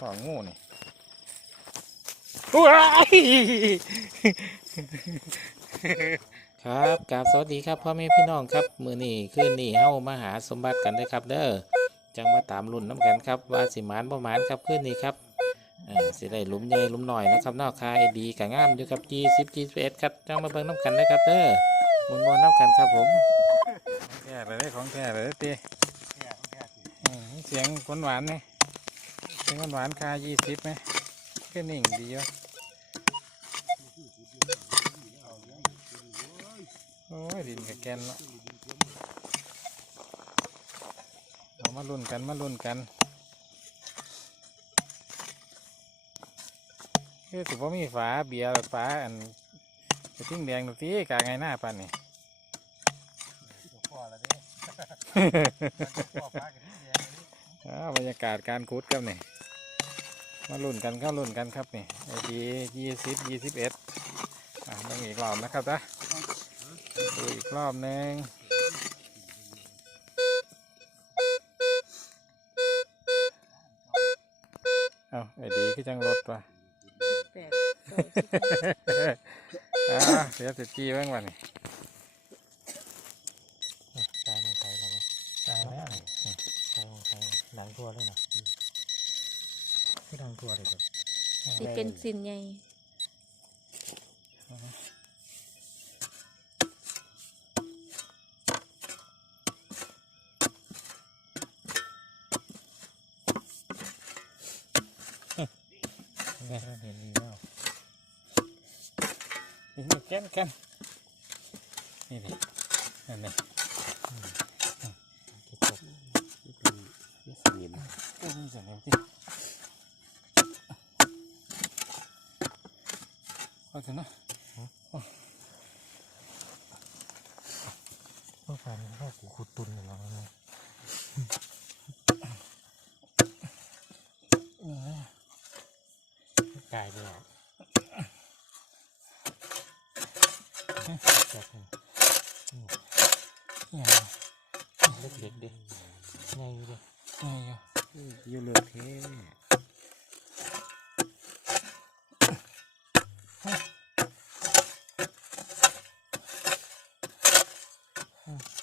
ของงูนี่ว้ายครับกราบสวัสดีครับพ่อแม่พี่น้องครับ มือนี้คืนนี้เฮามาหาสมบัติกันได้อครับ เด้อจังมาตามรุ่นน้ำกันครับ ว่าสิหมานบ่หมานครับคืนนี้ครับเออสิได้หลุมใหญ่หลุมหน่อยนะครับนอกคายดีกับงามอยู่ครับ20 21ครับจังมาเบิ่งน้ำกันนะครับเด้อมวนมวนๆน้ำกันครับผมแท้เลยของแท้เลยตีอืมเสียงหวานหวา นๆไหมเสียงหวานหวานๆคายี่สิบไหมก็นิ่งดีอยู่โอ้ยดินกับแกนเนาะเอามาลุ้นกันมาลุ้นกันคือถือว่ามีฝาเบียร์ฝาอันกระทิ้งแดงตรงที่กาไงหน้าปันนี่อ้าวบรรยากาศการคุดครับนี่ มาลุ้นกันเข้าลุ้นกันครับนี่ไอทียี่สิบยี่สิบเอ็ดอะเบิ่งอีกรอบนะครับจ้ะดูอีกรอบหนึ่งเอาไอดีคือจังรถว่ะแปดเก้าสิบอ่าเสียสิจีเบ้างวันนี่ตายลงไทยแล้วมั้ยตายแล้วนี่ตายลงไทยดังทั่วเลยนะ ไม่ดังทั่วเลยแบบสิเป็นสินใหญ่แม่เห็นมีแล้วนี่แกนกันนี่นี่นั่นนี่เก็บตกนี่สนิมโอ้ยสนิมสิ เอาถึงนะเมื่อผ่านพ่อกูขุดตุนอยู่แล้วนะกลายไปแล้วจับมันเนี่ยเล็กๆดิไงดิเนี่ยอยู่เลือเท่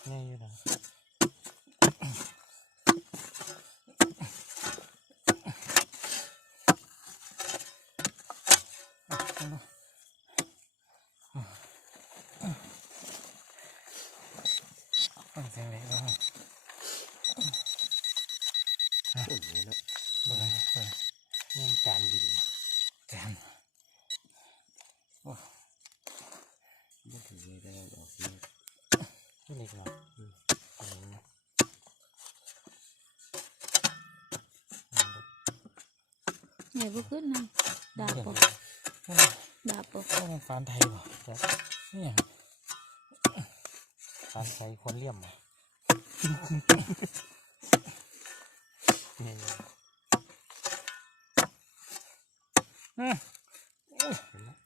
ไงอยู่นะเสียงเล็กแล้ว เบิ่งเลยนะ เบิ่งเบิ่ง แม่งจานบิน แจม ไม่ถึงเลยได้ออกนี่ ไม่เล็กหรอกอืมเอาเลยนะใหญ่บ่ขึ้นนะดาบบ่ดาบบ่ต้องเป็นฟานไทยป่ะจะเนี่ยตามใส่คนเลี่ยมอะนี่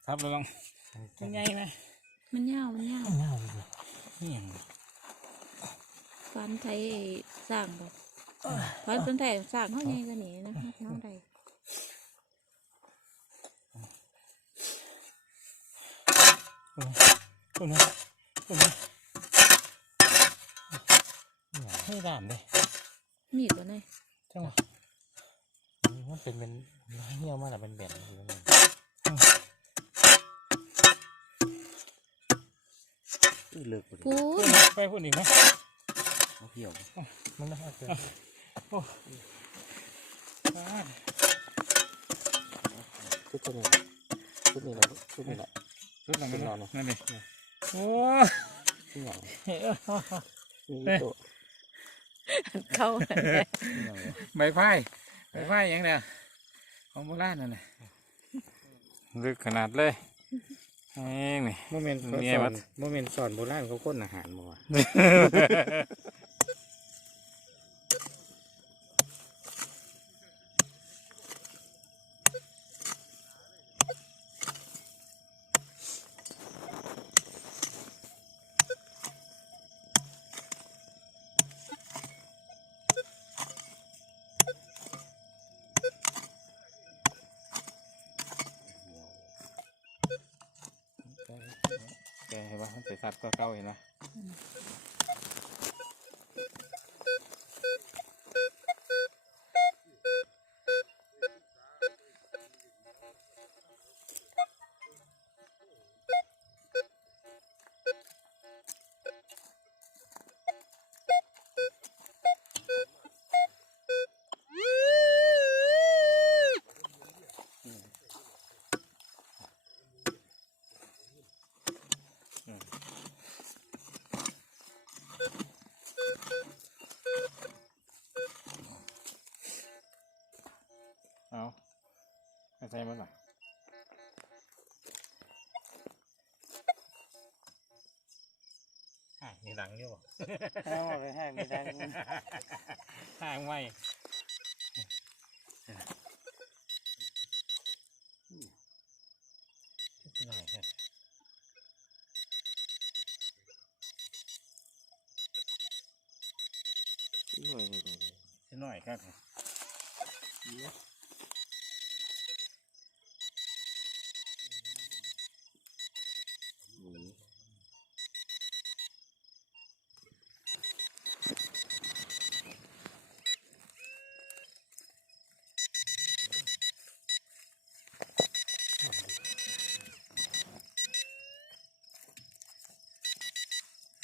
ครับเราลองเป็นใหญ่ไหมมันยาวมันยาวง่ายเลยเนี่ย ฟันไทยสร้างบ่ฟันคนไทยสร้างเท่าใหญ่กว่านี้นะน้องใดตัวนี้ตัวนี้ให้ด่านเลยมีดบ่ไหนจังหวะมันเป็นเป็นเหี้ยวมากอะเป็นแบนอยู่นั่นเลิกพูดไปพูดอีกไหมมา เที่ยวมันน่าจะชุดตัวนี้ชุดนี้แหละชุดนี้แหละชุดหลังนั่นนั่นนี่โอ้ชุดใหญ่มีตัวเข้าใบไผ่ใบไผ่ยังเนี่ยของโบราณนั่นน่ะลึกขนาดเลยเองนี่โมเมนต์มีไงวะโมเมนต์สอนโบราณเขาค้นอาหารบ่ ใส่สัตว์ก็เก่าเห็นไหม เอาไม่ใช่มั้งล่ะนี่ดังอยู่บ่เอาไปให้ไม่ได้ห่างไว้หน่อยครับหน่อยหน่อยหน่อยนิดหน่อยครับ หมุน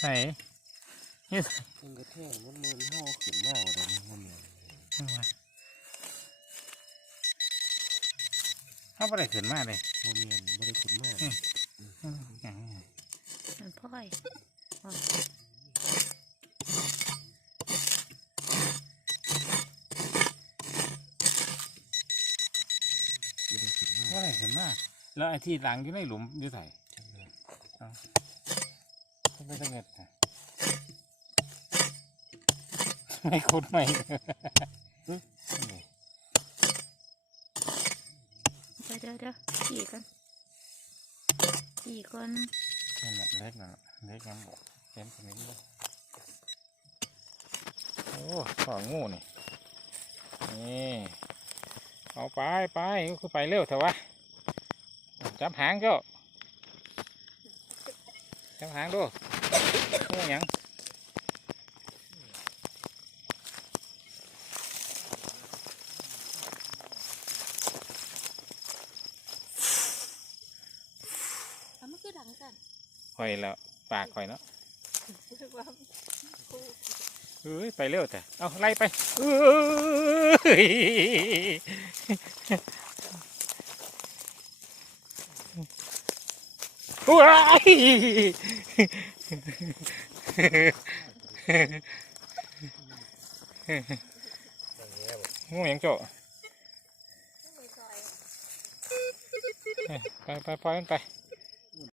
ไหนนี่มันกระแทกมันมือเห่าขึ้นมากเดิมมันเนี่ยเขาไม่ได้ขึ้นมากเลยโมเมนไม่ได้ขึ้นมากมันพ่อยไม่ได้ขึ้นมากไม่ได้ขึ้นมาแล้วไอ้ที่หลังอยู่ในหลุมอยู่ไหนจังเลย ไม่ได้เงินนะไม่คุ้นไม่เดี๋ยวเดี๋ยวเดี๋ยวขี่กันขี่คนนั่นแหละเล็กนั่นแหละเล็กยังบอกเห็นตรงนี้เลยโอ้ของงูนี่นี่เอาไปไปก็คือไปเร็วเถอะวะจับหางเจ้าจับหางดูงูหยังทำมันคือดังกันหอยแล้วปากหอยเนาะเอ้ยไปเร็วแต่เอาไล่ไปเอ้ย ว้ายงูหยังโจ้ไปไปปล่อยมันไป